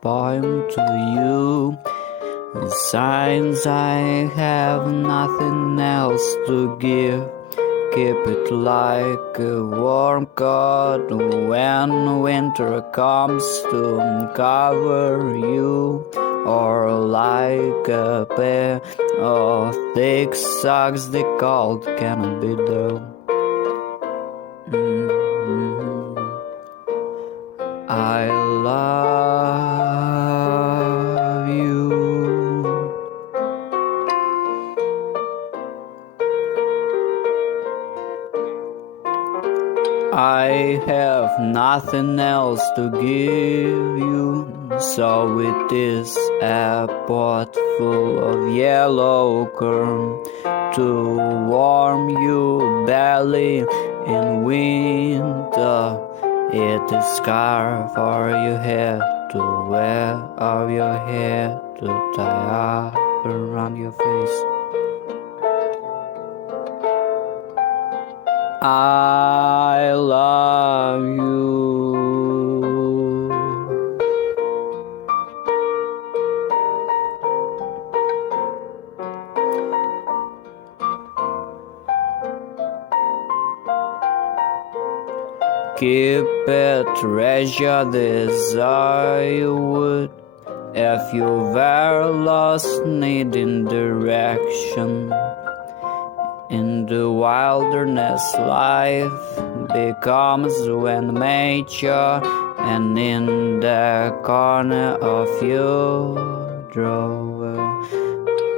poem to you. Since I have nothing else to give, keep it like a warm coat when winter comes to cover you, or like a pair of thick socks the cold cannot be dull. I love you. I have nothing else to give you, so it is a pot full of yellow corn to warm your belly in winter. It is scarf for your head to wear, or your hair to tie up around your face. I love you. Keep it, treasure this I would, if you were lost needing direction. In the wilderness life becomes when nature, and in the corner of your drawer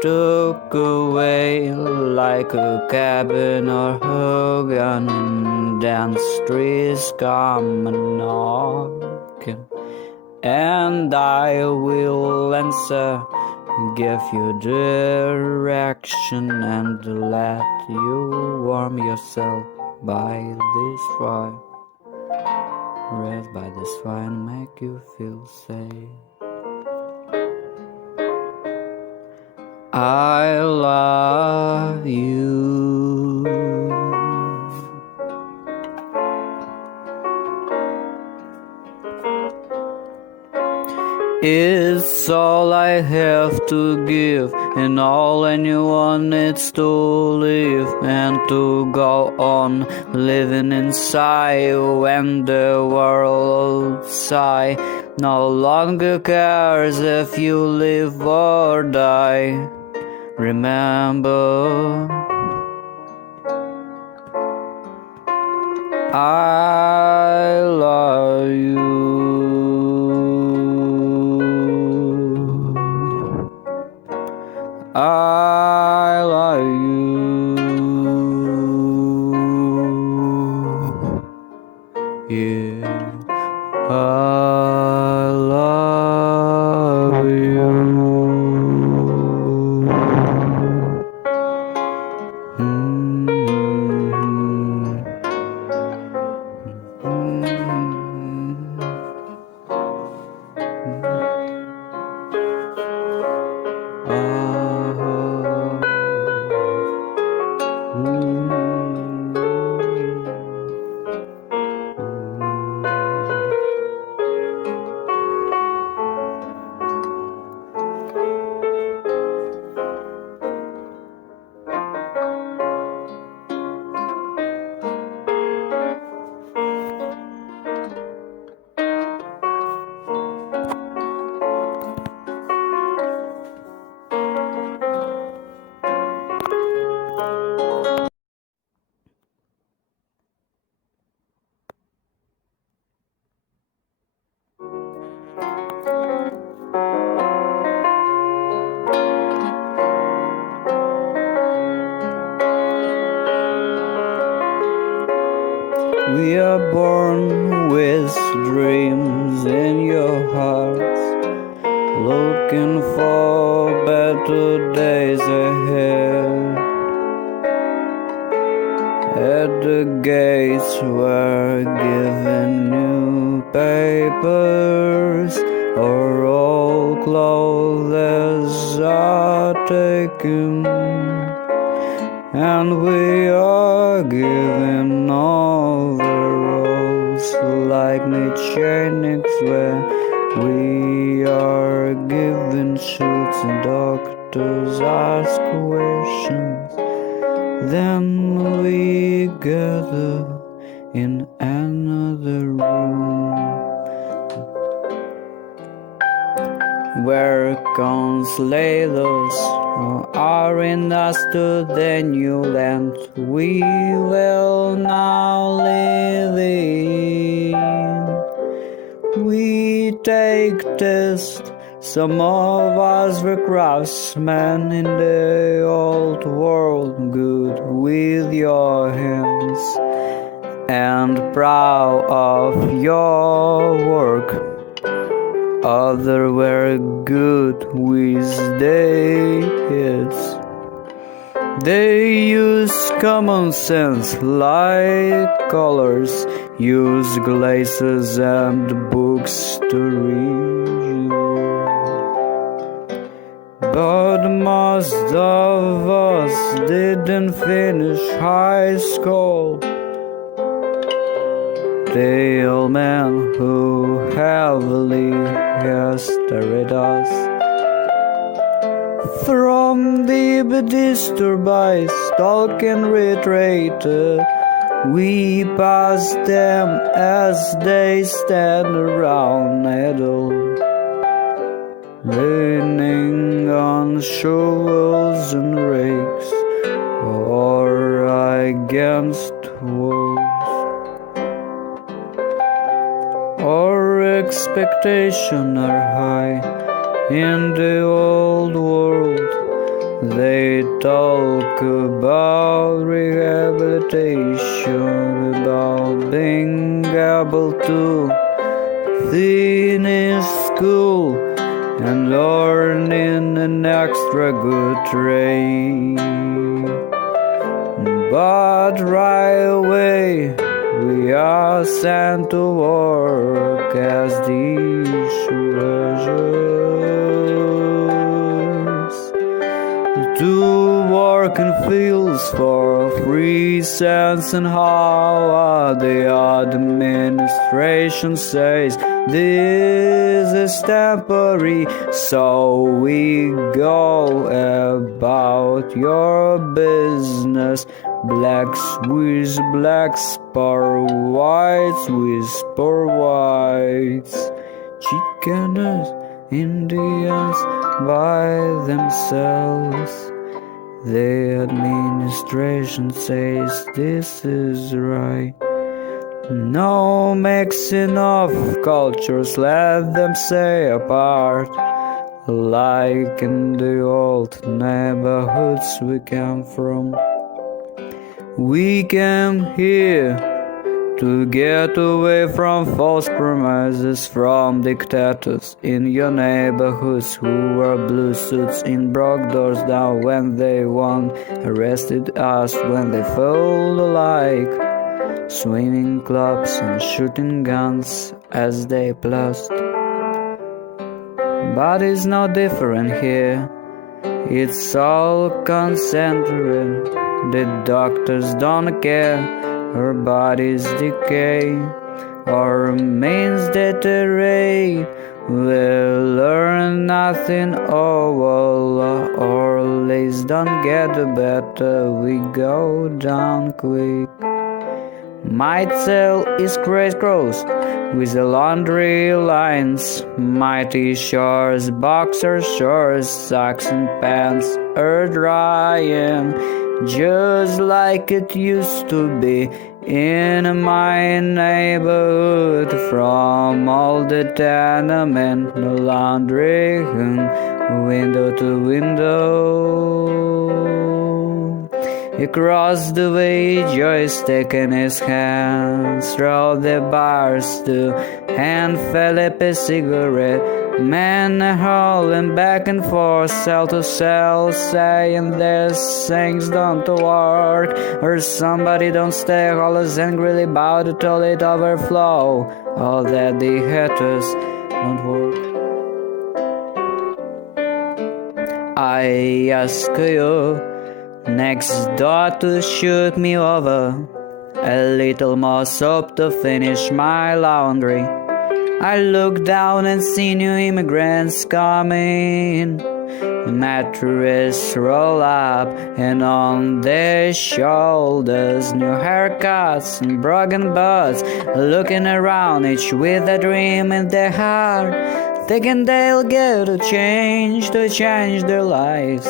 took away like a cabin or a gun, and then streets come knocking, and I will answer, give you direction, and let you warm yourself by this fire. Rest by this fire and make you feel safe. I love you. It's all I have to give, and all anyone needs to live, and to go on living inside when the world outside no longer cares if you live or die. Remember, I love you. I love you. Yeah, I love you. We are born with dreams in your hearts, looking for better days ahead. At the gates we're given new papers, or old clothes are taken, and we are given overalls like Nietzsche where we are were given shoots and doctors ask questions. Then we gather in another room where counselors are in us to the new land we will now live in. We take tests. Some of us were craftsmen in the old world, good with your hands and proud of your work. Others were good with their heads. They use common sense like colors, use glasses and books to read. But most of us didn't finish high school. The old man who heavily stared us from the disturbed stalk and retreated. We pass them as they stand around idle, leaning on shovels and rakes or against walls. Our expectations are high in the old world. They talk about rehabilitation, about being able to finish school and earning an extra good trade. But right away we are sent to work as dishwashers, to work in fields for 3 cents an hour. The administration says this is temporary, so we go about your business. Blacks with blacks, poor whites with poor whites, Chicanos, Indians by themselves. The administration says this is right. No mixing of cultures, let them stay apart. Like in the old neighborhoods we came from. We came here to get away from false promises, from dictators in your neighborhoods who wear blue suits and broke doors down when they won, arrested us when they felt alike, swimming clubs and shooting guns as they plus. But it's no different here. It's all concentrated. The doctors don't care. Our bodies decay. Our minds deteriorate. We'll learn nothing. Oh well, our lives don't get better. We go down quick. My tail is crisscrossed with the laundry lines. My t-shirts, boxer shorts, socks and pants are drying just like it used to be in my neighborhood. From all the tenement, no laundry, window to window. Across the way, joystick in his hands, through the bars to hand Philip a cigarette. Men hauling back and forth, cell to cell, saying these things don't work, or somebody don't stay, always angrily about it till it overflow. All that the haters don't work. I ask you next door to shoot me over, a little more soap to finish my laundry. I look down and see new immigrants coming. Mattress roll up and on their shoulders new haircuts and broken butts, looking around each with a dream in their heart, thinking they'll get a change to change their lives.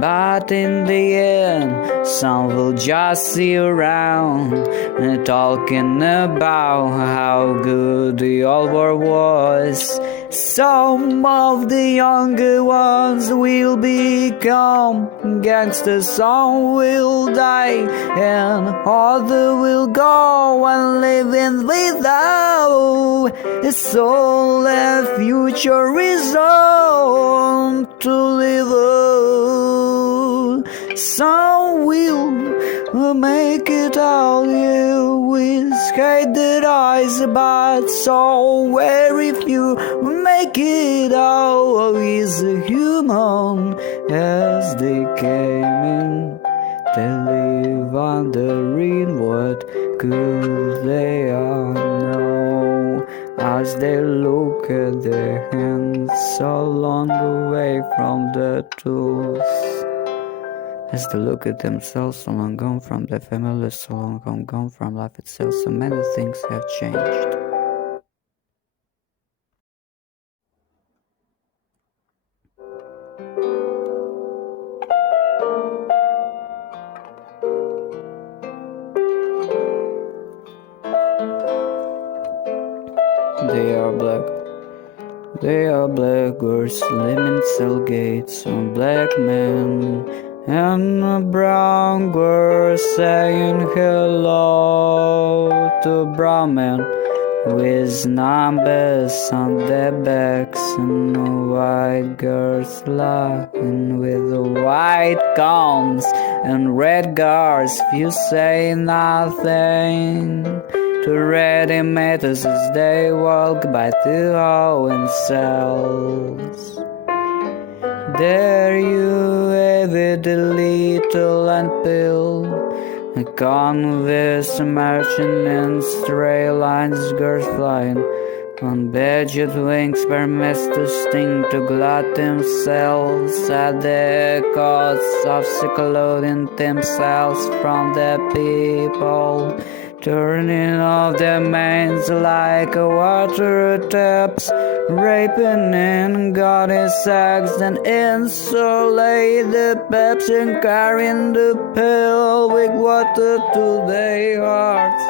But in the end, some will just see around and talking about how good the old world was. Some of the younger ones will become gangsters, some will die, and others will go and live in without a soul and future reason to live. Some will make it out here with scared eyes, but so very few make it out as human as they came in. They live wondering what good they are now, as they look at their hands so long away from the tools. As they look at themselves, so long gone from their families, so long gone from life itself, so many things have changed. They are black girls living cell gates on black men, and a brown girl saying hello to brown men with numbers on their backs, and white girls laughing with white gowns and red girls few say nothing to ready matters as they walk by to own cells. There you have it, the little and pill, a converse marching in straight lines, girls flying on badged wings, permits to sting, to glut themselves at the cost of secluding themselves from the people, turning off their minds like water taps, raping in goddess sex, then insulate the peps and carrying the pill with water to their hearts.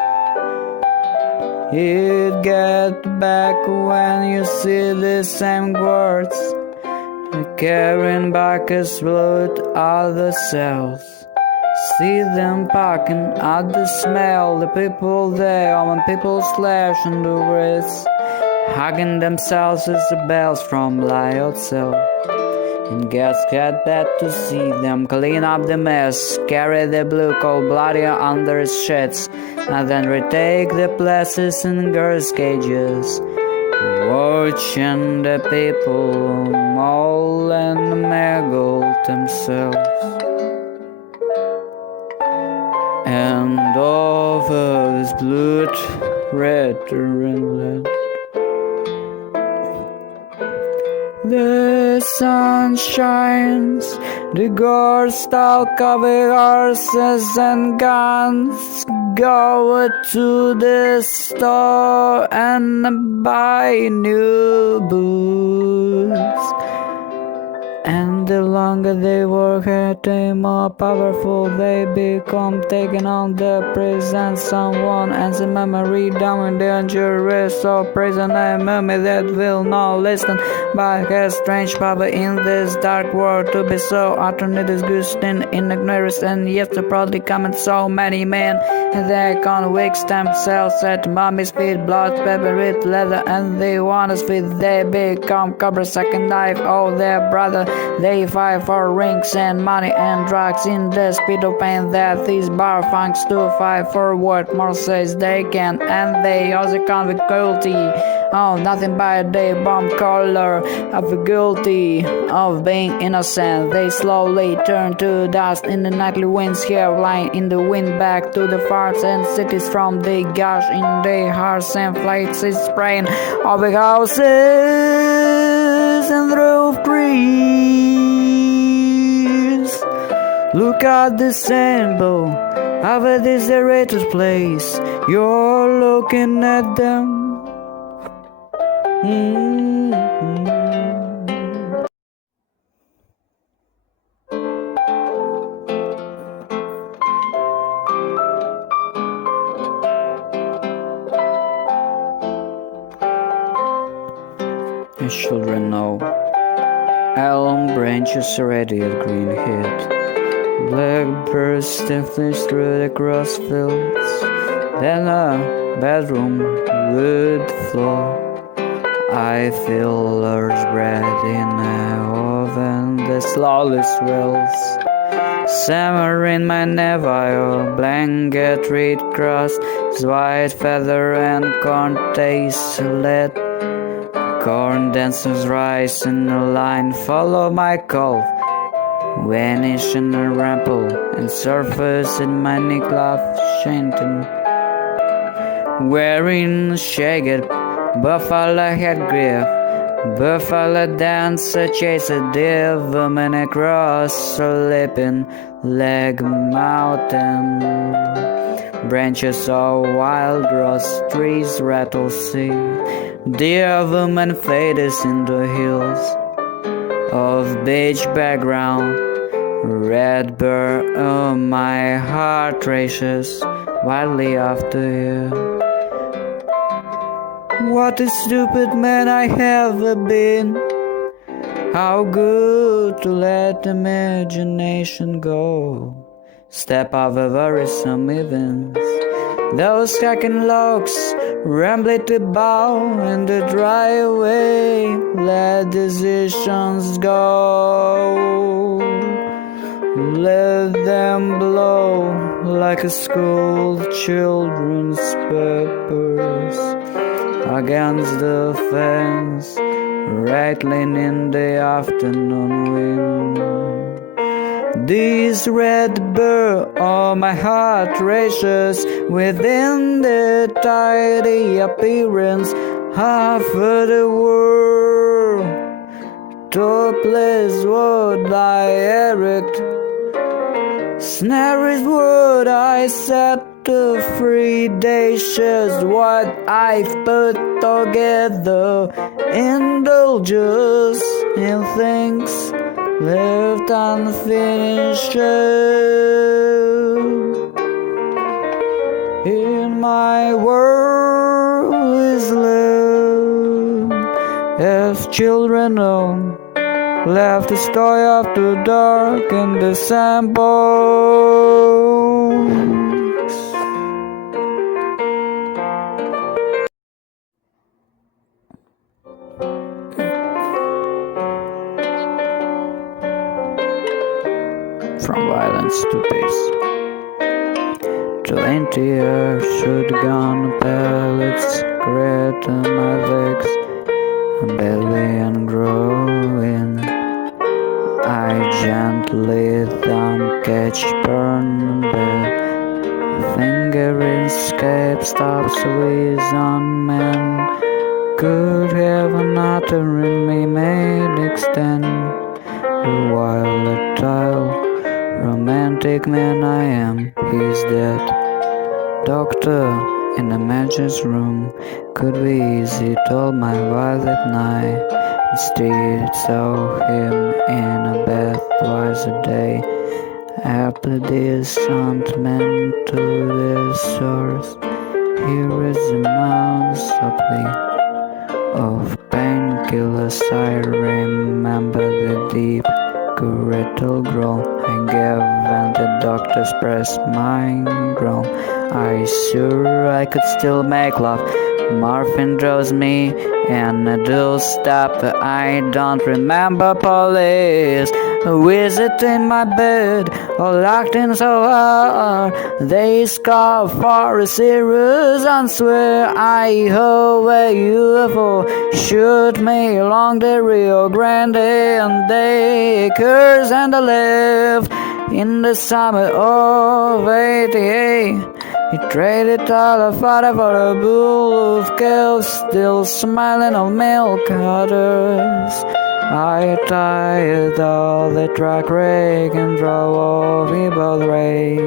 It get back when you see the same words, carrying back as blood out the cells. See them packing at the smell, the people there, when people slash on the wrists, hugging themselves as the bells from Lyot cell. And gets get bad to see them clean up the mess, carry the blue cold bloody under his sheds, and then retake the places in girls' cages, watching the people maul and mangle themselves. And over this blood red land, the sun shines, the girls stalk over horses and guns, go to the store and buy new boots. And the longer they work at, the more powerful they become, taking on the prison someone and the memory down dangerous or prison a mummy that will not listen, but has strange power in this dark world to be so alternate disgusting in ignorance, and yet to proudly comment so many men, and they can't wake themselves at mummy's feet, blood, pepper, with leather, and they want us with they become cobra, second knife, oh their brother, they They fight for rings and money and drugs in the speed of pain that these bar funks to fight for what more says they can, and they also come with guilty. Oh, nothing but they bomb color of guilty of being innocent. They slowly turn to dust in the nightly winds here, lying in the wind back to the farts and cities from the gash in their hearts and flights is spraying over houses and roof trees. Look at the symbol of a deserted place. You're looking at them. As children know, elm branches already at green heat. Blackbirds stiffly through the grass fields. Then a bedroom wood floor. I feel large bread in an oven that slowly swells. Summer in my Navajo blanket, reed grass, white feather and corn taste let. Corn dancers rise in a line, follow my call, vanish in a ramble, and surface in my neckcloth shanty. Wearing shaggy buffalo headgear, buffalo dancer chase a deer woman across a leaping leg mountain. Branches of wild rose trees rattle see. Dear woman fades into hills of beach background. Red bird, oh my heart races wildly after you. What a stupid man I have been. How good to let imagination go. Step over worrisome events. Those cracking logs ramble to bow in the dry away. Let decisions go. Let them blow like a school children's peppers against the fence, rattling in the afternoon wind. This red bird, oh my heart races within the tidy appearance half of the world. Topless wood I erect, snare is wood I set to free dashes what I've put together, indulges in things left unfinished. In my world is love, as children know, left the story after dark in the sandbox. From violence to peace. 20 years shotgun pellets, great on my legs, belly and growing. I gently thumb catch burn bed, finger escape stops with on man. Could have another in me made extend while a tile. Romantic man I am, he's dead. Doctor in the mattress room, could be easy, told my wife at night. Instead saw him in a bath twice a day. After this man to the source, here is the mounds of painkillers. I remember the deep curatal groan I gave and the doctor's press my groan. I sure I could still make love. Morphine draws me and I do stop. I don't remember police visiting my bed or locked in so hard. They scoff for a serious answer. I hope a UFO shoot me along the Rio Grande and they curse and I left in the summer of '88. He traded all of father for a bull of cows, still smiling on milk cutters. I tired all the track rake and drove off evil ray.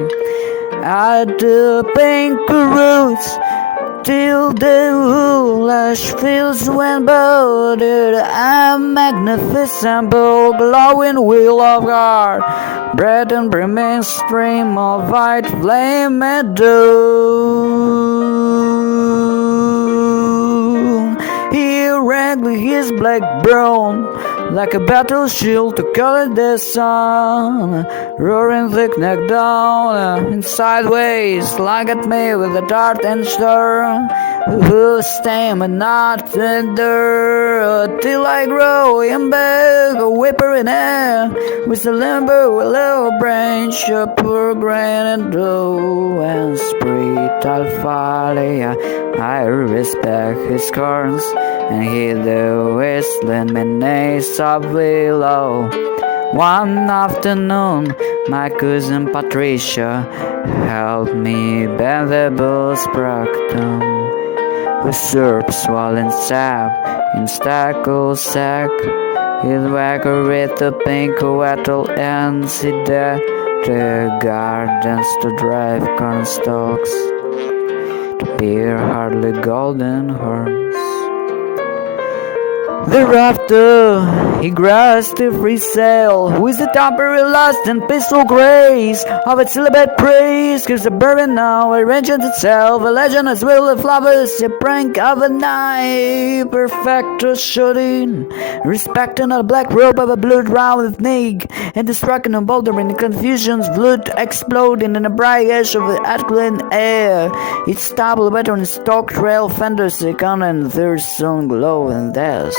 I do pink roots till the lush fields went boarded. A magnificent bull glowing wheel of God, bread and brimming stream of white flame and dew. He wrangled his black brown like a battle shield to color the sun, roaring thick neck down and sideways, slung at me with a dart and stir, who stem and not tender, till I grow in back, a whipper in air, with a limber willow branch, a poor grain and dough, and spread alfalfa. I respect his corns, and he the whistling menace of willow. One afternoon, my cousin Patricia helped me bend the bull's proctum with syrup swollen sap in stackle sack. He'd whack her with the pink wattle and sit there the gardens to drive cornstalks to bear hardly golden horns. Thereafter, he grasped the free sail with the temporary lust and peaceful grace of its celibate praise. Cause the burden now arranges itself, a legend as well of flowers, a prank of a knife, perfecto shooting, respecting a black robe of a blood round with nig, and the striking and bouldering confusions, blood exploding in a bright ash of the alkaline air. Its stable veteran stock trail fenders second and third soon glow and death.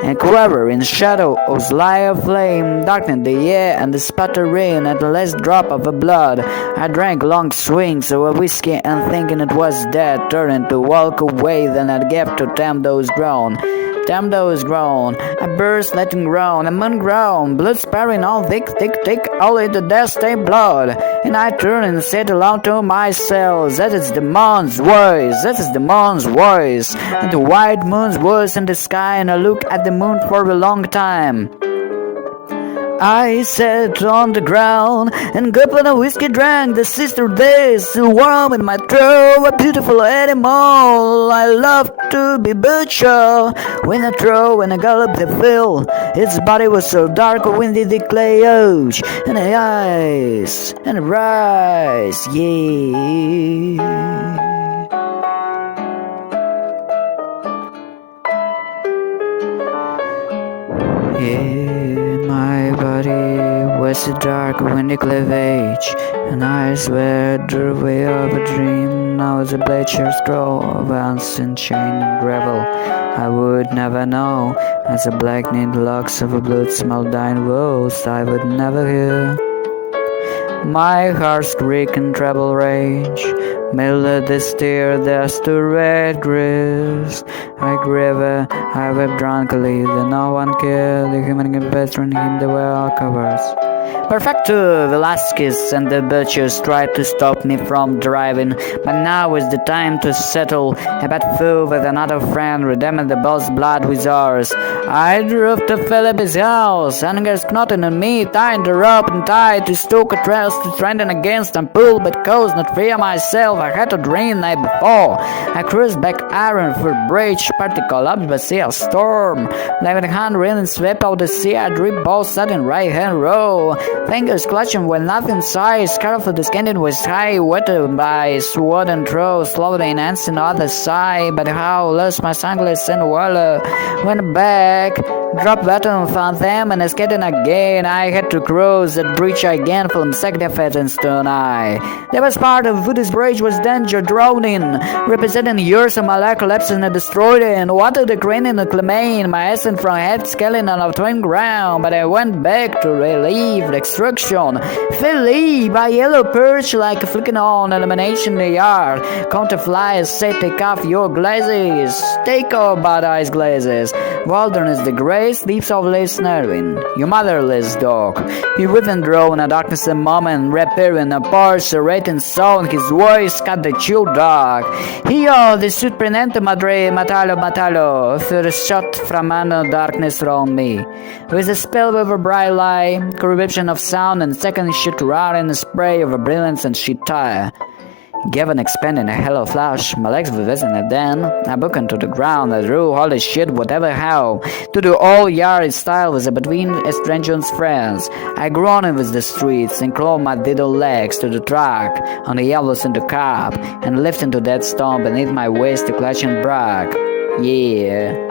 And quiver in shadow of sly flame, darkening the air and the sputter rain at the last drop of a blood. I drank long swings of a whiskey and thinking it was dead, turning to walk away, then I gave to Tamdo's groan. Tamdo's groan, I burst letting groan, a moon groan, blood sparing all thick, all in the death stained blood. And I turned and said aloud to myself, that is the moon's voice, that is the moon's voice. And the white moon's voice in the sky, and I looked at the moon for a long time. I sat on the ground and gulped on a whiskey drank. The sister days still warm in my throat. A beautiful animal. I love to be butcher. When I throw and I gallop the field, its body was so dark, windy the clay ocean, and the eyes and the rise, yeah. My body was a dark, windy cleavage, and I swear the way of a dream. Now the bleachers grow of ants and chain and gravel. I would never know, as the black knit locks of a blood smell dying wolves, I would never hear. My heart's creak and treble rage, melted the steer, there's to red grist. I grieve, I wept drunkly, then no one cared, the human veteran him the well covers. Perfecto Velasquez and the butchers tried to stop me from driving, but now is the time to settle a bad fool with another friend, redeeming the boss blood with ours. I drove to Philip's house, anger's knotting on me, tying the rope and tied to stoke a trail to strengthen against and pull, but cause not fear myself. I had to drain night before. I cruised back iron for bridge, partly collapsed by sea a storm. Like a hand rain and swept out the sea, I drip both sudden right hand row. Fingers clutching when nothing sighs, scarf of the skin was high, wetted by sword and throw, slowly enhancing the other side. But how lost my sunglasses and water went back Dropped button, found them, and skating again. I had to cross that bridge again from Sacrifice and Stone Eye. That was part of Buddhist bridge was danger drowning, representing years of my life collapsing and destroyed and water the crane in the clamain, my essence from head scaling on a twin ground, but I went back to relieve the extraction. Flee by yellow perch like flicking on illumination in the yard. Counterflies say take off your glasses. Take off bad eyes glasses. Wilderness the grace leaps of less nerving. You motherless dog. He wouldn't draw in a darkness a moment, repairing a parch, serrating sound, his voice cut the chill dog. Here the superinente madre matalo, first shot from under darkness round me. With a spell of a bright light, corruption of sound, and second shit round in the spray of a brilliance and shit tire. Gavin expanding a hello flash, my legs were visiting it then. I booked into the ground, I drew holy shit, whatever how. To do all yard style was between estranged friends. I groaned with the streets and clawed my diddle legs to the track, on the yellows in the cab, and lifted into that stone beneath my waist to clutch and brag. Yeah.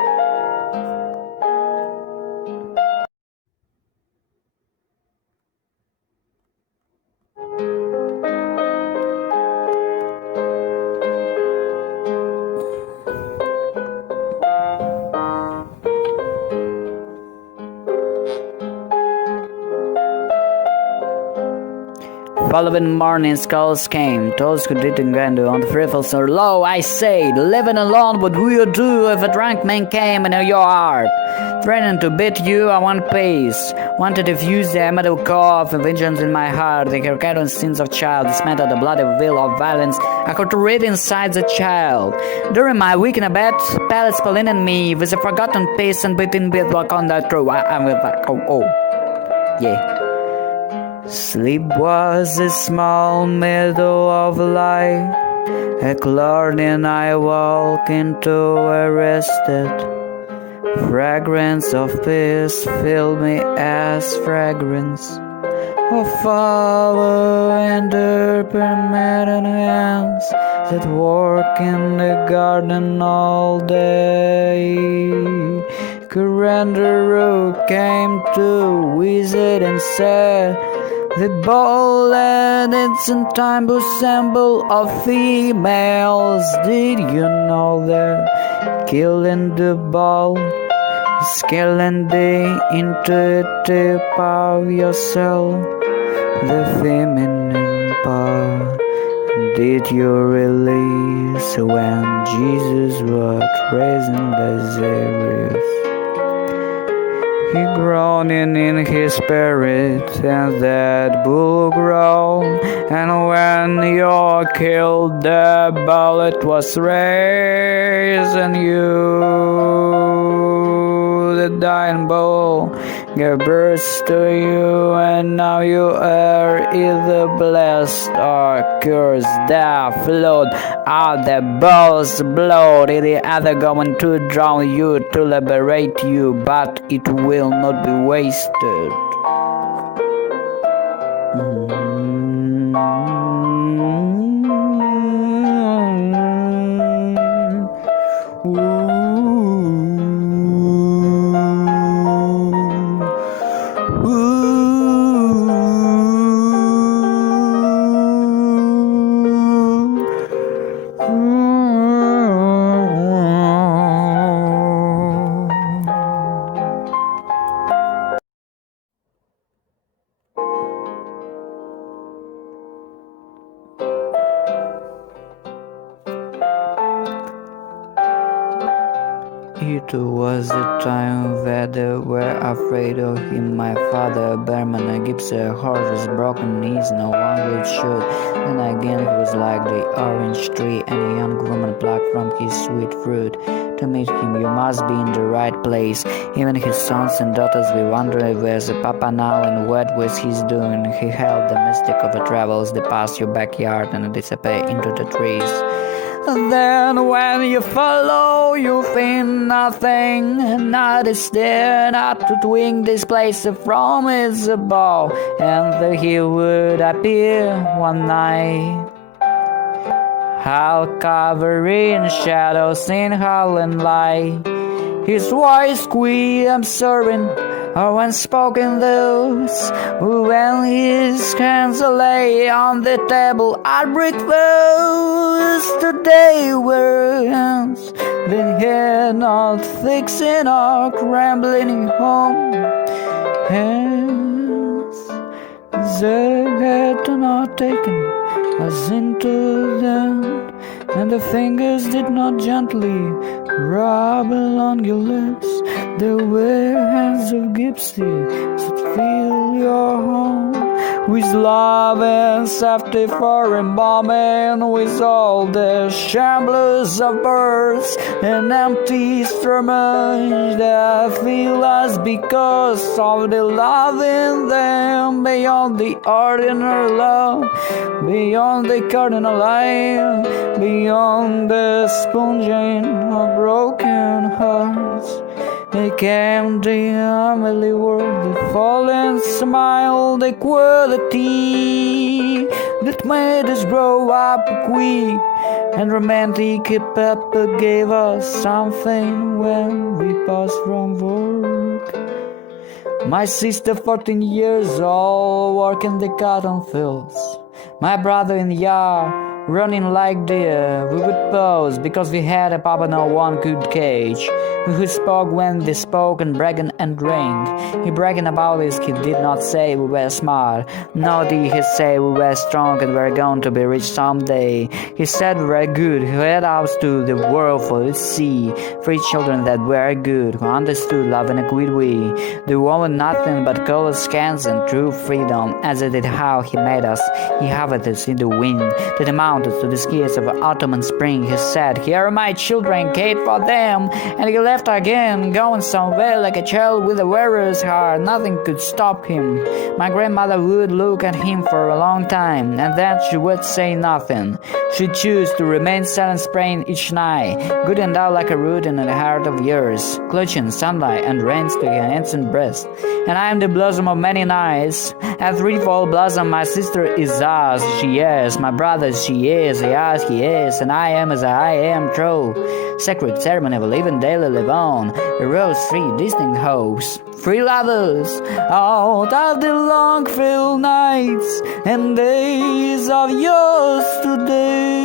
Following morning skulls came, those who didn't get on the frivolous or low, I said, living alone, what would you do if a drunk man came into your heart? Threatening to beat you at one pace, wanted to fuse the metal core of vengeance in my heart, the carcadon sins of child, dismantle the bloody will of violence, I could read inside the child. During my week in a bed, palace pulling in me, with a forgotten pace and beating with walk on that road, I'm with like, yeah. Sleep was a small meadow of light, a garden I walk into arrested. Fragrance of peace filled me as fragrance of flower and the permanent hands that work in the garden all day. Curandero came to visit and said, the ball and its untimely symbol of females. Did you know that killing the ball is killing the intuitive part of yourself, the feminine part? Did you realize when Jesus was raising Lazarus? He groaning in his spirit, and that bull groaned. And when you killed, the bullet was raised, and you, the dying bull, gave birth to you, and now you are either blessed or cursed. There flowed out the bull's blood, it is either going to drown you to liberate you, but it will not be wasted. It was the time that they were afraid of him. My father, a bearman, a gypsy, a horse with broken knees, no one would shoot. Then again he was like the orange tree, and a young woman plucked from his sweet fruit. To meet him you must be in the right place. Even his sons and daughters will wonder where's the papa now and what was he doing. He held the mystic of the travels, they pass your backyard and disappear into the trees. And then when you follow, you think nothing, not is there, not to twing this place from its above, and he would appear one night, how covered in shadows in holland light. his voice quick absorbing our unspoken thoughts. When his hands lay on the table, our breakfast today were hands that had not fixing our crumbling home. Hands that had not taken us into them, and the fingers did not gently rub along your lips. They were hands of gypsy that fill your home with love and safety for embalming, with all the shambles of birds and empty stomachs that fill us because of the love in them. Beyond the ordinary love, beyond the cardinal line, beyond the sponging of broken hearts, they came the heavenly world, the fallen smile, the quality that made us grow up quick and romantic. Keep up gave us something when we passed from work. My sister, 14 years old, working the cotton fields. My brother in the yard, running like deer. We would pause because we had a papa no one could cage. Who spoke when they spoke and bragging and drank. He bragging about this, he did not say we were smart. Nor did he say we were strong and were going to be rich someday. He said we were good, he led us to the world for to see. Free children that were good, who understood love in a good way. They wanted nothing but colored skins and true freedom. As it did how he made us, he hovered us in the wind, to the mountains, to the skies of autumn and spring. He said, "Here are my children, cared for them." And he left again, going somewhere like a child with a warrior's heart. Nothing could stop him. My grandmother would look at him for a long time, and then she would say nothing. She'd choose to remain silent, praying each night, good and out like a root in the heart of years, clutching sunlight and rains to her ancient breast. And I am the blossom of many nights, a threefold blossom. My sister is us, she is. My brother, she is. Yes, he is. And I am as I am true. Sacred ceremony of living daily live on. Arose three distinct hopes. Free lovers out of the long filled nights and days of yesterday.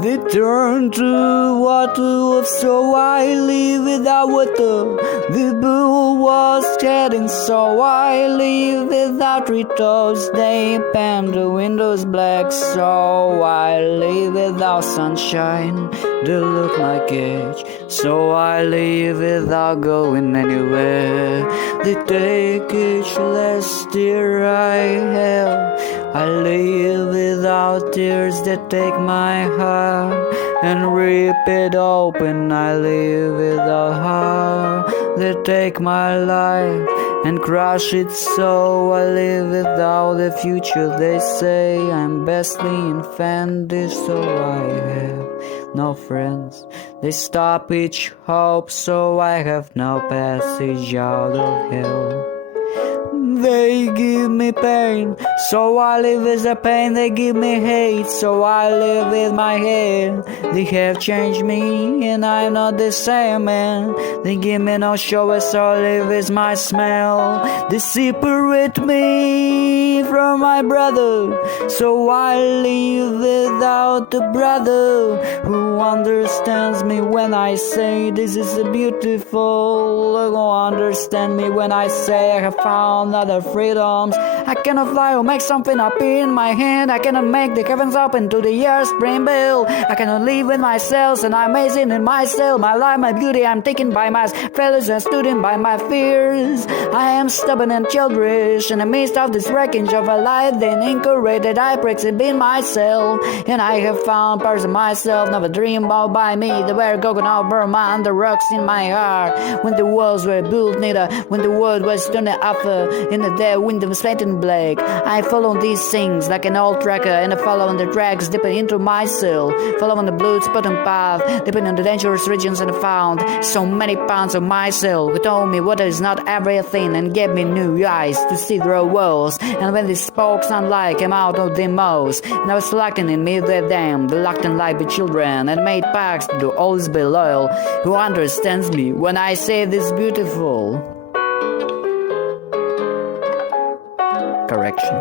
They turned to water of so wildly without water. The bull was getting so wildly without treetops. They painted the windows black so wildly without sunshine. They look like cage so wildly without going anywhere. They take each last tear I have. I live without tears that take my heart and rip it open. I live without heart that take my life and crush it so. I live without the future. They say I'm bestly offended, so I have no friends. They stop each hope, so I have no passage out of hell. They give me pain, so I live with the pain. They give me hate, so I live with my hate. They have changed me, and I'm not the same man. They give me no show, so I live with my smell. They separate me from my brother, so I live without a brother who understands me when I say this is a beautiful. Who understand me when I say I have found other freedoms. I cannot fly or make something up in my hand. I cannot make the heavens open to the air spring bill. I cannot live with myself, and I'm amazing in myself. My life, my beauty, I'm taken by my failures and student by my fears. I am stubborn and childish in the midst of this wreckage of a life. Then incorporated I exhibit myself, and I have found parts of myself never dreamed about by me. They were going over my the rocks in my heart when the walls were built neither, when the world was turning up in the dead windows painted black. I follow these things like an old tracker, and I follow on the tracks deep into my soul. Follow on the blue spotted path, deep into the dangerous regions, and I found so many parts of myself who told me what is not everything and gave me new eyes to see through walls. And when this spoke sunlight came out of the mouse, and I was lacking in me with them, reluctant like the children, and made pacts to always be loyal. Who understands me when I say this beautiful? Correction.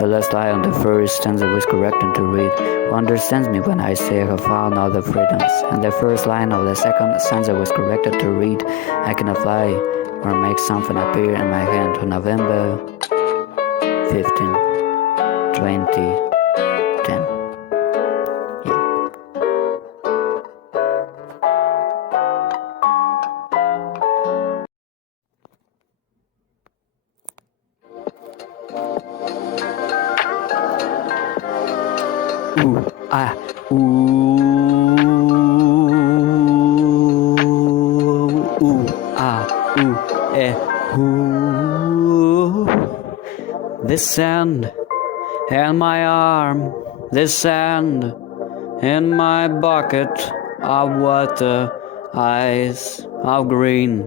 The last line on the first stanza was corrected to read, who understands me when I say I have found other freedoms. And the first line of the second stanza was corrected to read, I cannot fly or make something appear in my hand on November 15, 2010. Ooh, ah, ooh, ooh, ah, ooh, ooh. The sand in my arm, the sand in my bucket of water, eyes of green,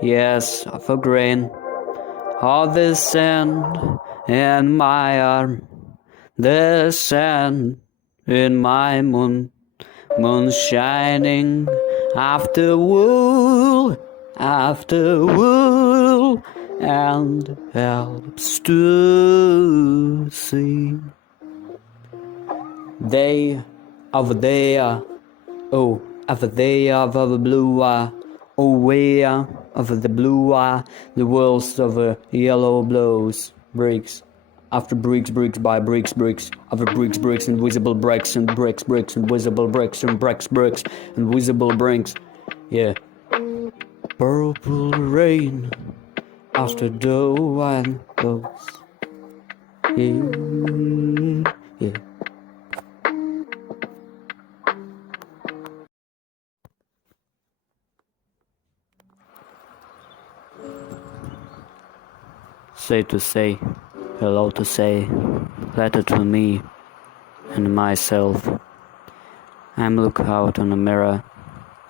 yes, of a green, of the sand in my arm. The sand in my moon shining after wool, and helps to see. They over there, oh, over there, over the blue, oh, where over the blue, the world's over yellow blows, bricks. After bricks by bricks, after bricks, invisible bricks, and bricks, invisible bricks, and bricks, invisible bricks. Yeah. Purple rain after the wind goes. Yeah. Say to say, hello to say, letter to me and myself. I'm look out on the mirror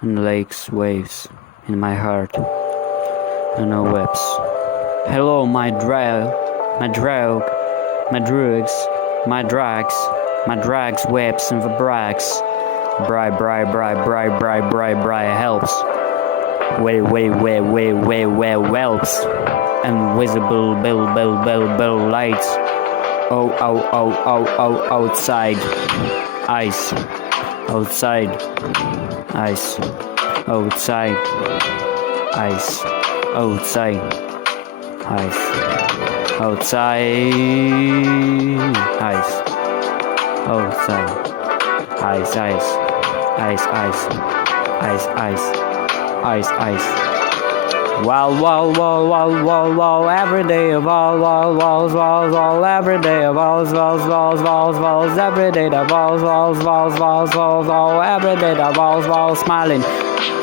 and lakes waves in my heart and no webs. Hello my drugs, webs and the brags. Bri helps. Way whelps. Invisible bell lights. Oh, outside. Ice. Outside. Ice. Outside. Ice. Outside. Ice. Outside. Ice. Outside. Ice. Ice. Wow, every day of walls, every day of walls, every day the walls, every day the walls, smiling.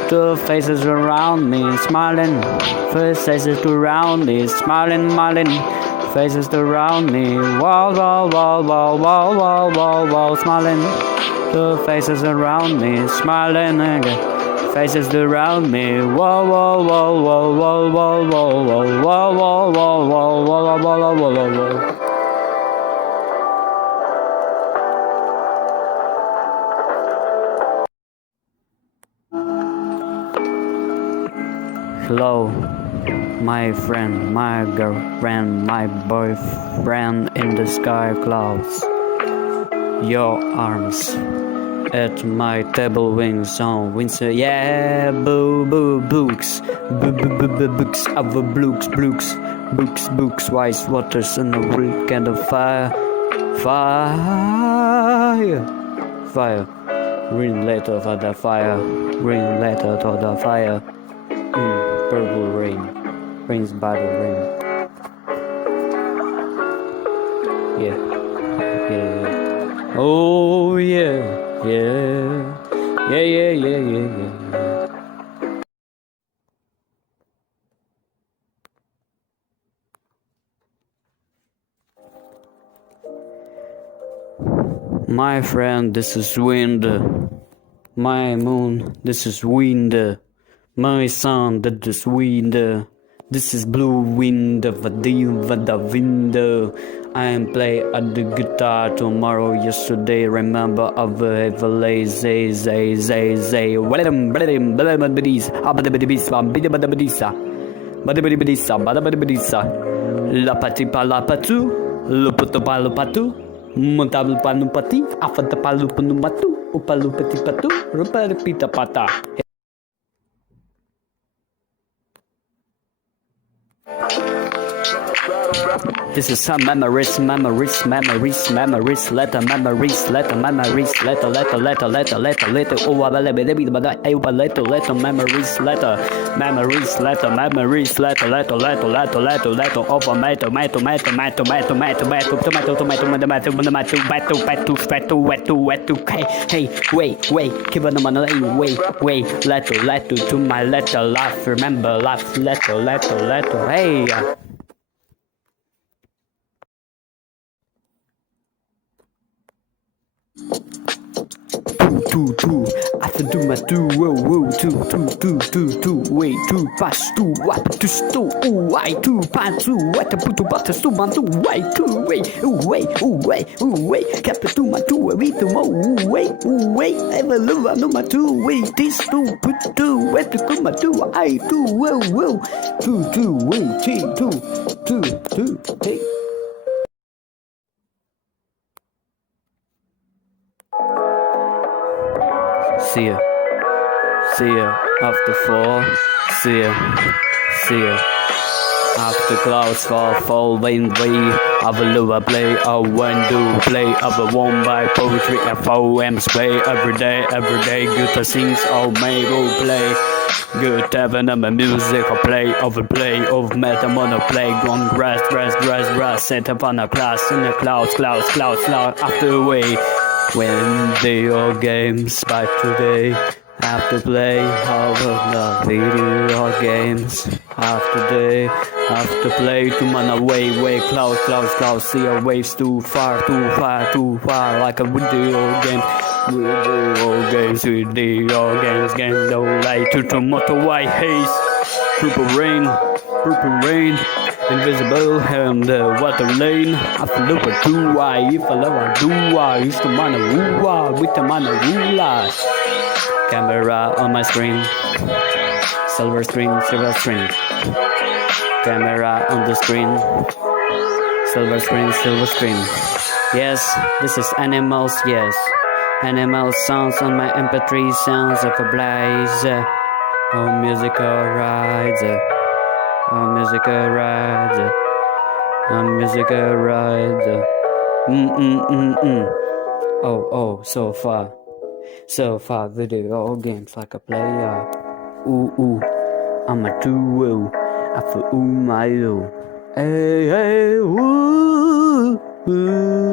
Two faces around me, smiling. Faces around me, smiling. Faces around me, wall, smiling. Two faces around me, smiling. Faces around me, whoa. Hello, my friend, my girlfriend, my boyfriend in the sky clouds. Your arms at my table wings on winter, yeah, books of books, wise waters and a brick and a fire, green letter for the fire, purple rain, rains by the rain, yeah. Oh yeah. My friend, this is wind. My moon, this is wind. My sun, that is wind. This is blue wind of the wind. I am play at the guitar tomorrow, yesterday. Remember of the lazy, zay. Badabadabadisa, la patipa la patu, luputopa lupatu, muntablupanupati, afatapalupanumatu, upalupatipatu, rupalipita pata. This is some memories, let the memories, let oh, let memories, let hey, wait, keep on wait, let to my letter, laugh, remember, laugh, letter, hey. Two. I have to do my whoa, two, wait, too fast, too, what, to sto, why, too, pan, too, what, to put to butter, too, man, too, why, too, wait, cap it to my two, read the wait, ever love, I know my two, wait, this, two, put two, where to come, my two, I, two, whoa, two, wait, two, hey. See ya after fall, see ya after clouds fall when we of a lower play of one do play of a one by poetry FOM play every day guitar sings all may go play good heaven and my music or play of metal on a playground grass set up on a class in the clouds after way when video games by today have to play all of the video games after play to man away clouds see a waves too far like a video game game no light to motorway haze purple rain invisible and water lane after look at two I if I love do I used to man with the man camera on my screen silver screen camera on the screen silver screen yes this is animals animal sounds on my mp3 sounds of a blaze musical rides oh so far video games like a player ooh I'm a duo I feel my hey ooh hey.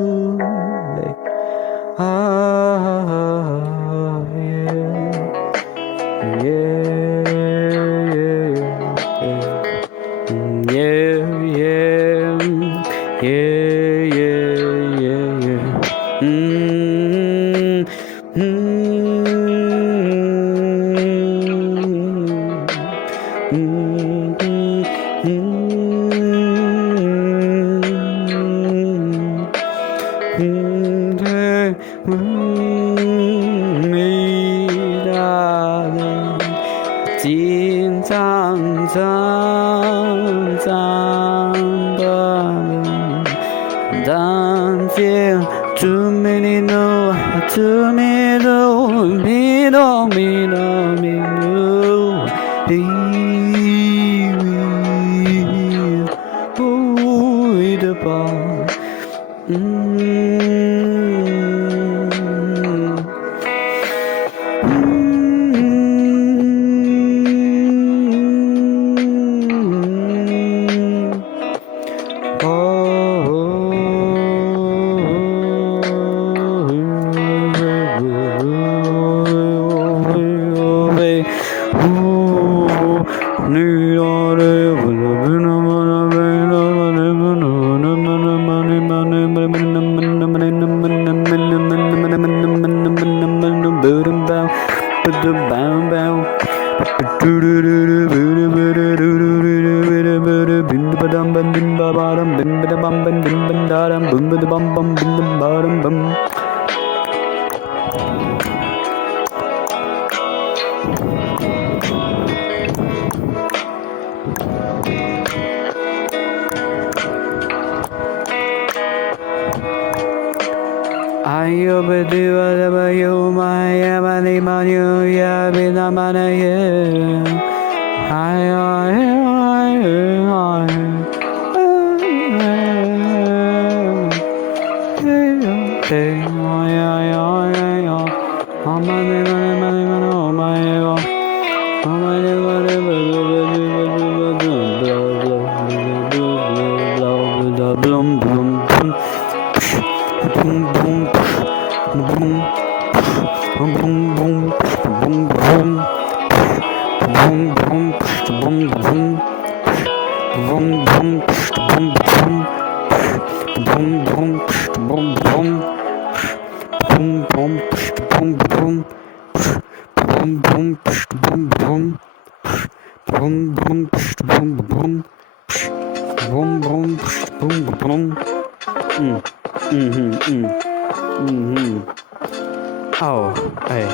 Oh, hey.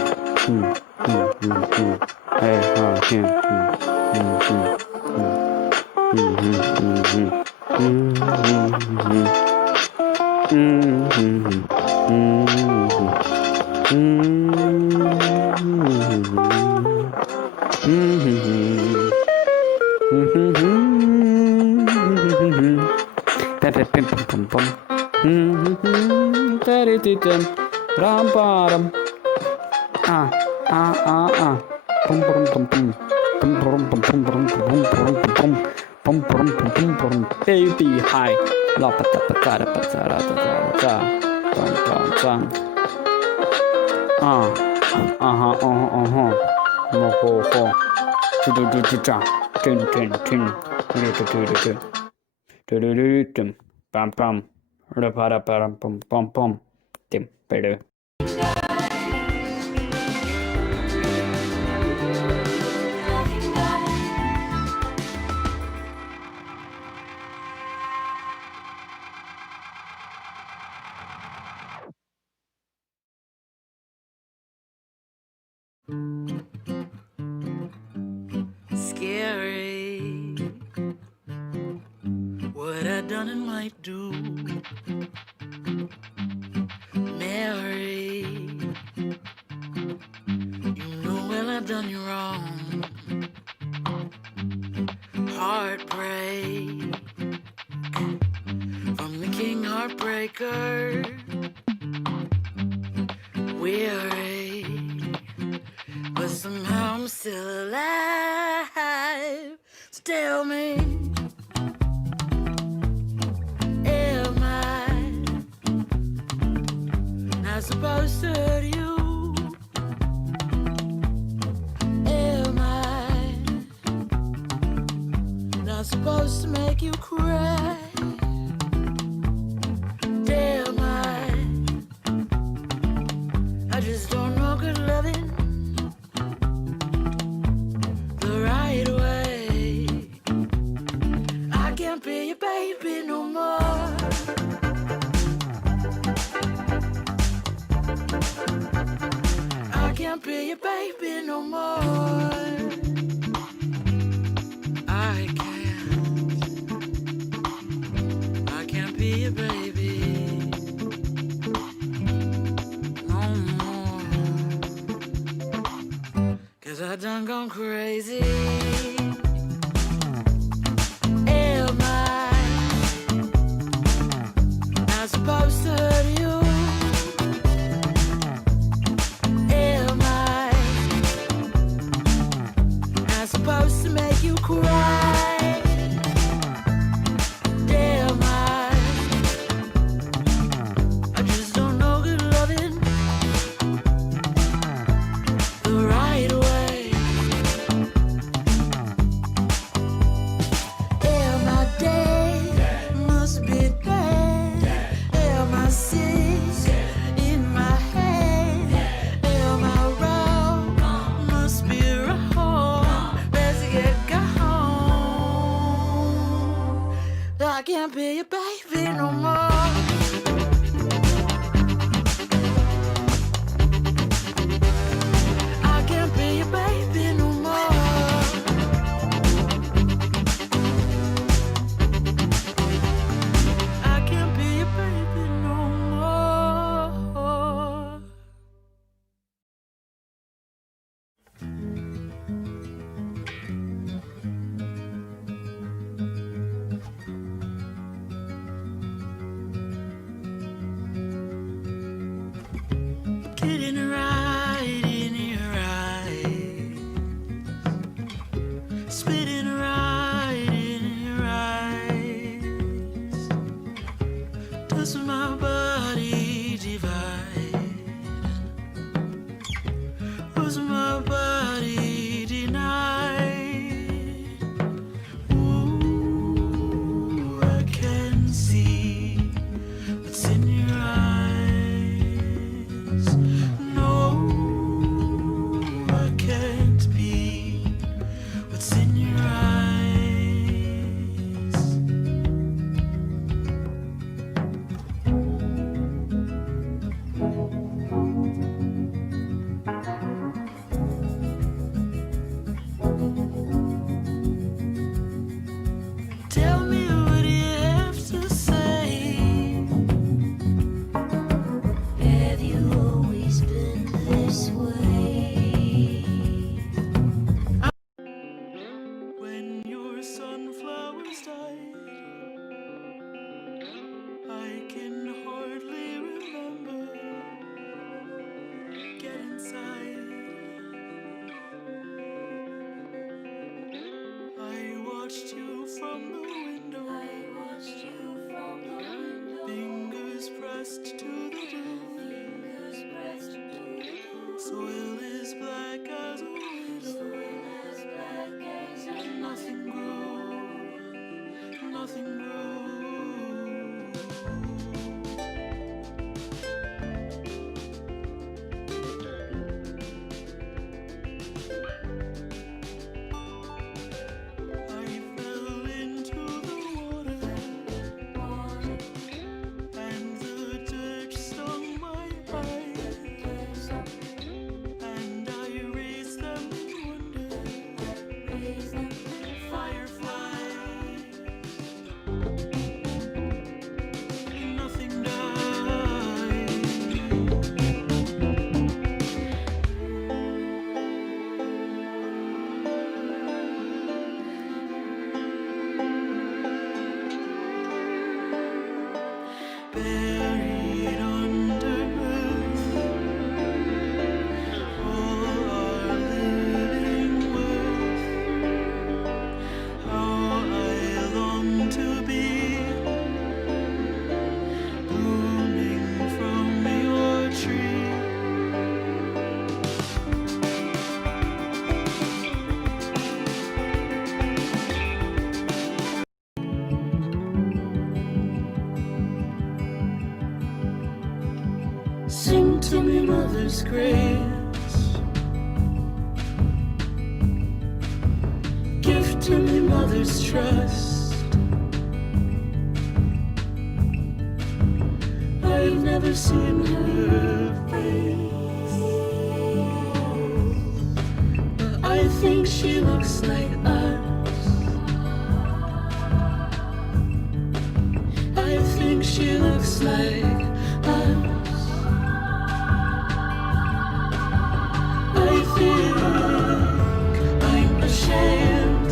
Hey, Ram param. Pum pum pum pum. Pum pum pum pum pum pum pum pum. Pum pum pum pum pum. Baby hi. La pata pata pata pata. Pum pum pum. Mo ho ho. Du du du du da. Tin tin tin. Du du du du du. Du du du du. Pam pam. Ra para param pum pum pum. Tim pedo. Scary what I done and might do. Mary, you know well I done you wrong. Heartbreak from the king heartbreaker. Weary, but somehow I'm still alive. So tell me, am I not supposed to hurt you? Am I not supposed to make you cry? Damn, I just don't know good loving the right way. I can't be your baby no more. I can't be your baby no more. I can't be your baby no more. 'Cause I done gone crazy. Am I not supposed to hurt you? Am I not supposed to make you cry? Damn, I just don't know good loving the right way. Am I dead? Must be dead. Am I sick? can't be your baby no more. I can't be your baby no more. I can't be your baby no more. Getting right in your eyes, spitting right in your eyes. Does my body divide? Was my body denied? Ooh, I can see what's in your eyes. No, I can't be what's in your eyes. Tell me what you have to say. Have you always been this way? When your sunflowers died, I can hardly remember. Get inside. I watched you from the window. Fingers pressed to the roof. Soil is black as a widow. And nothing grew. Nothing grew. I fell into the water, and the dirt stung my eyes, and I raised them in wonder. Fireflies, nothing died. Buried under earth, all our living worth. How I long to be blooming from your tree. Sing to me, mother's grace. Give to me, mother's trust. I've never seen her face, but I think she looks like us. I think she looks like us. I think I'm ashamed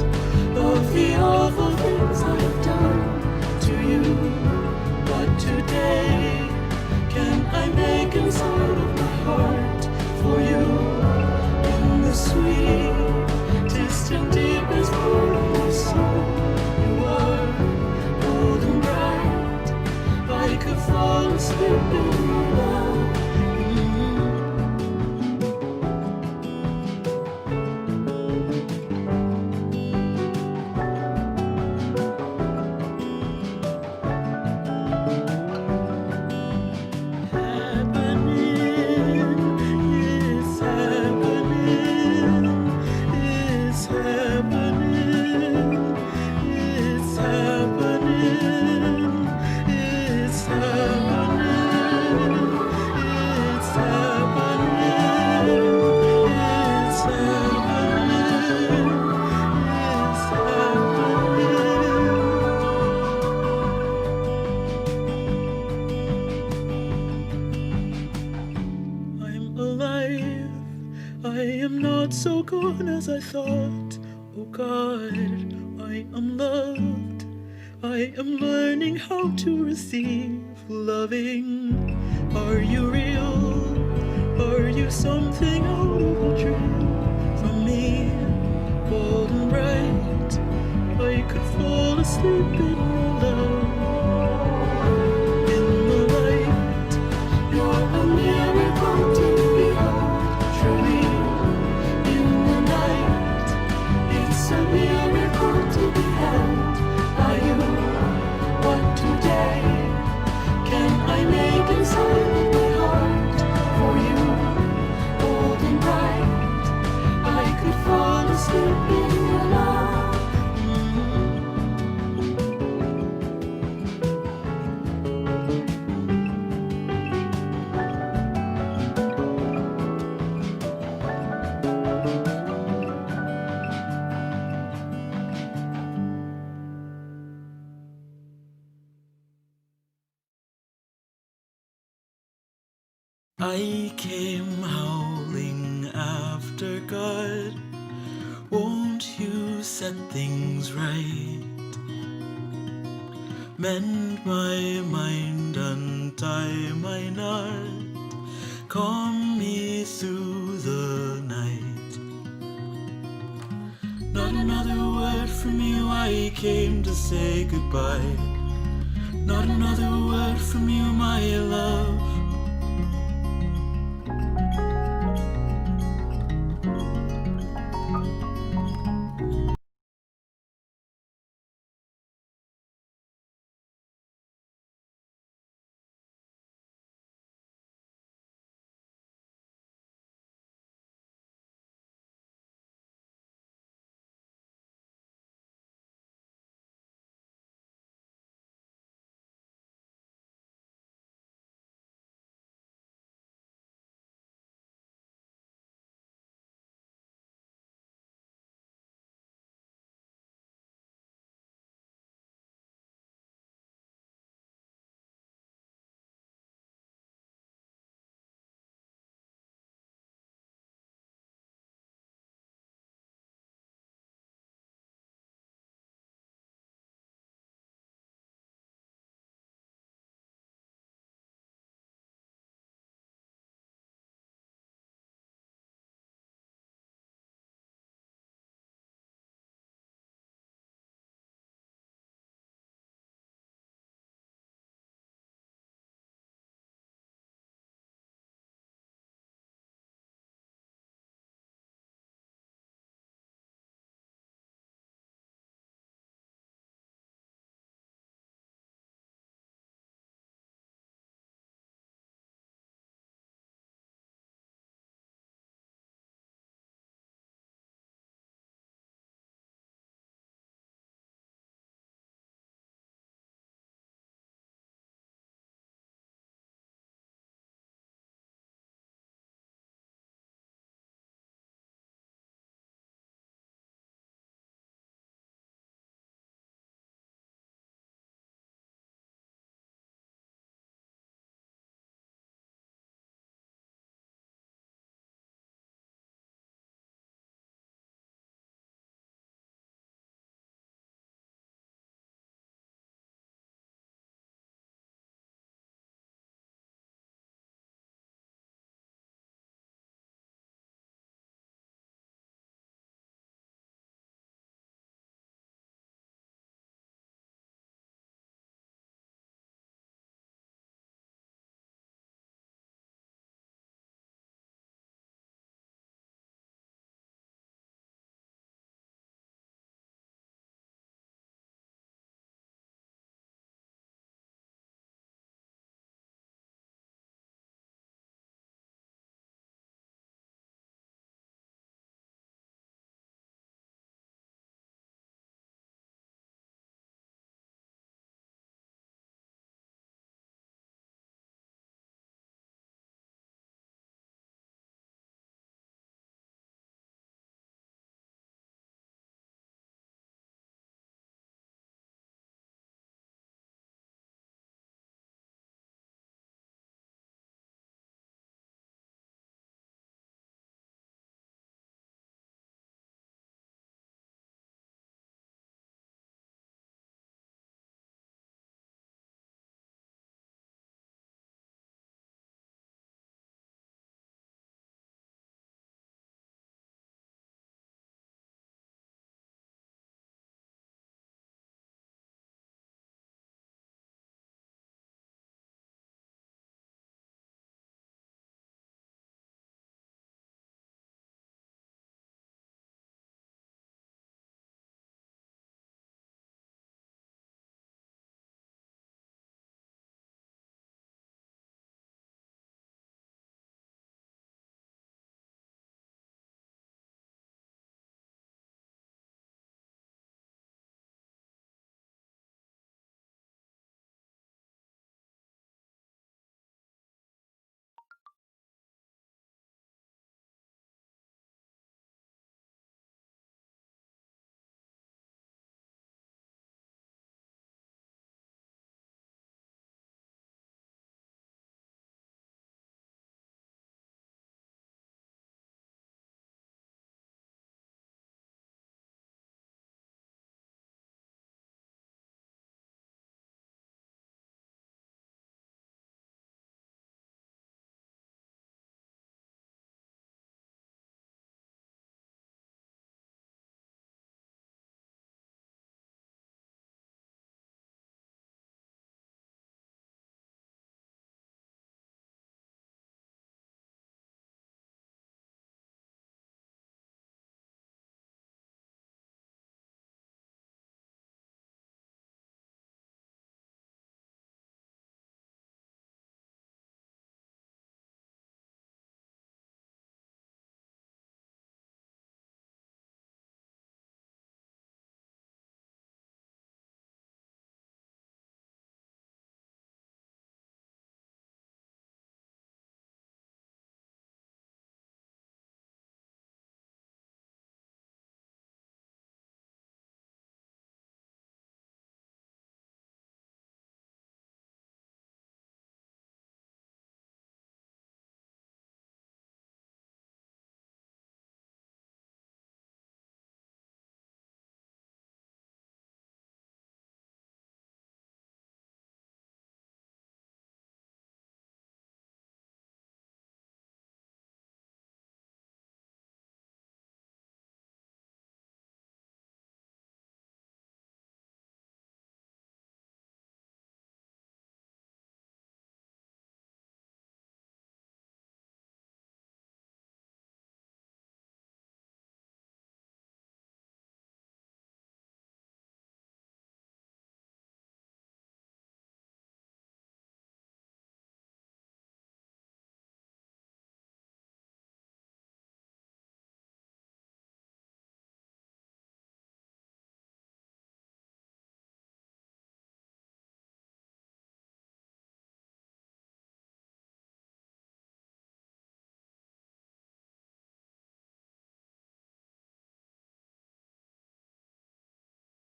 of the awful things I've done to you, but today can I make inside of my heart for you in the sweetest and deepest part of my soul. You are golden bright, like a falling I am not so gone as I thought. Oh God, I am loved. I am learning how to receive loving. Are you real? Are you something out of a dream? From me, bold and bright, I could fall asleep in your love. In the light, you're a miracle to behold. Truly, in the night, it's a miracle to be held by you. What today can I make inside of my heart for you? Bold and bright, I could fall asleep in your love. I came howling after God. Won't you set things right? Mend my mind, untie my knot, calm me through the night. Not another word from you, I came to say goodbye. Not another word from you, my love.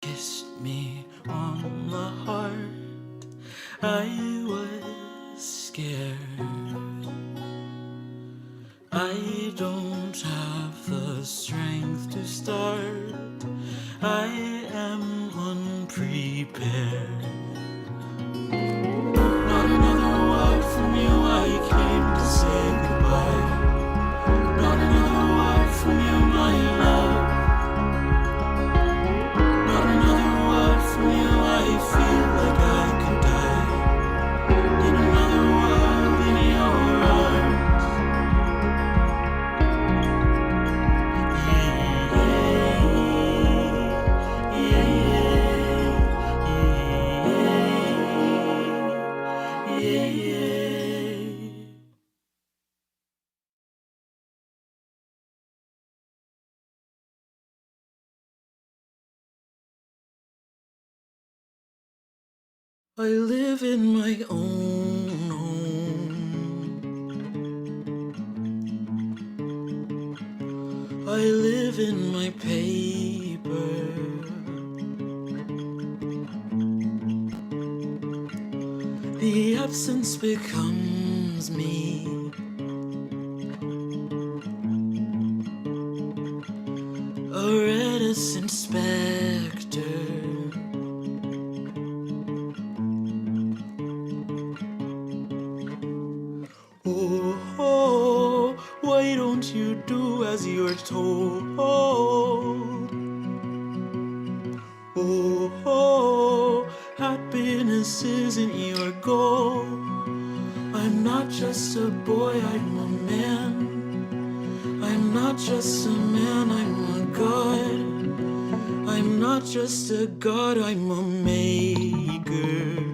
kissed me on the heart, I was scared. I don't have the strength to start. I am unprepared. Not another word from you, I came to say goodbye. Not another word from you, my love. Not another word from you, I feel like I could die. In another world, in your arms. I live in my own home. I live in my paper. The absence becomes me. A reticent specter. Oh, why don't you do as you're told? Oh, happiness isn't your goal. I'm not just a boy, I'm a man. I'm not just a man, I'm a god. I'm not just a god, I'm a maker.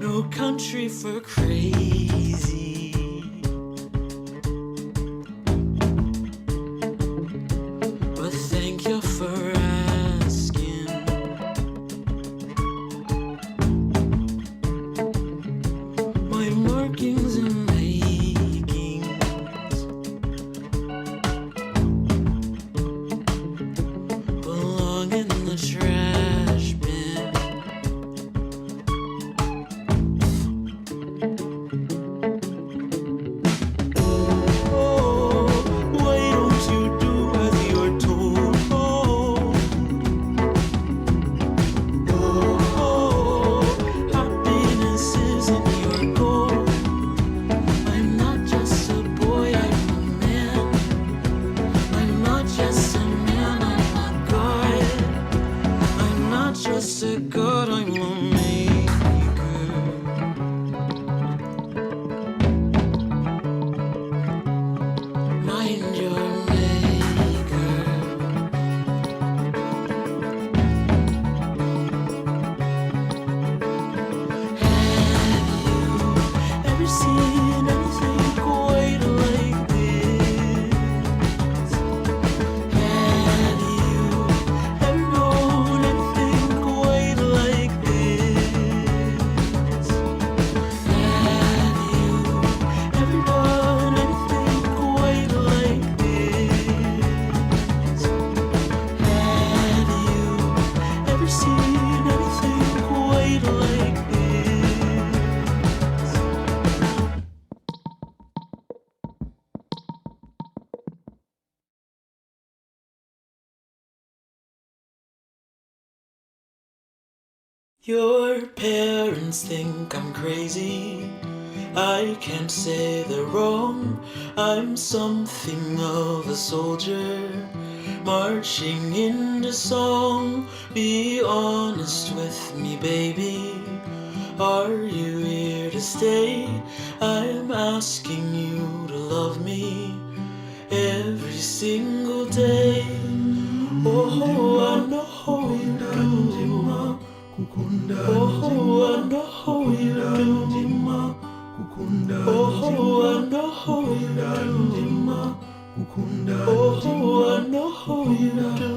No country for crazy. But thank you for asking. My markings and makings belong in the trash bin. God, I'm a maker. Mind your maker. Have you ever seen anything quite like this? Have you ever known anything quite like this? Have you ever done anything quite like this? Have you ever seen anything quite like this? Your parents think I'm crazy. I can't say they're wrong. I'm something of a soldier, marching into song. Be honest with me, baby. Are you here to stay? I'm asking you to love me every single day. Oh, I know you do. Oh, I know you do. Oh, I know you do. Oh, I know you do.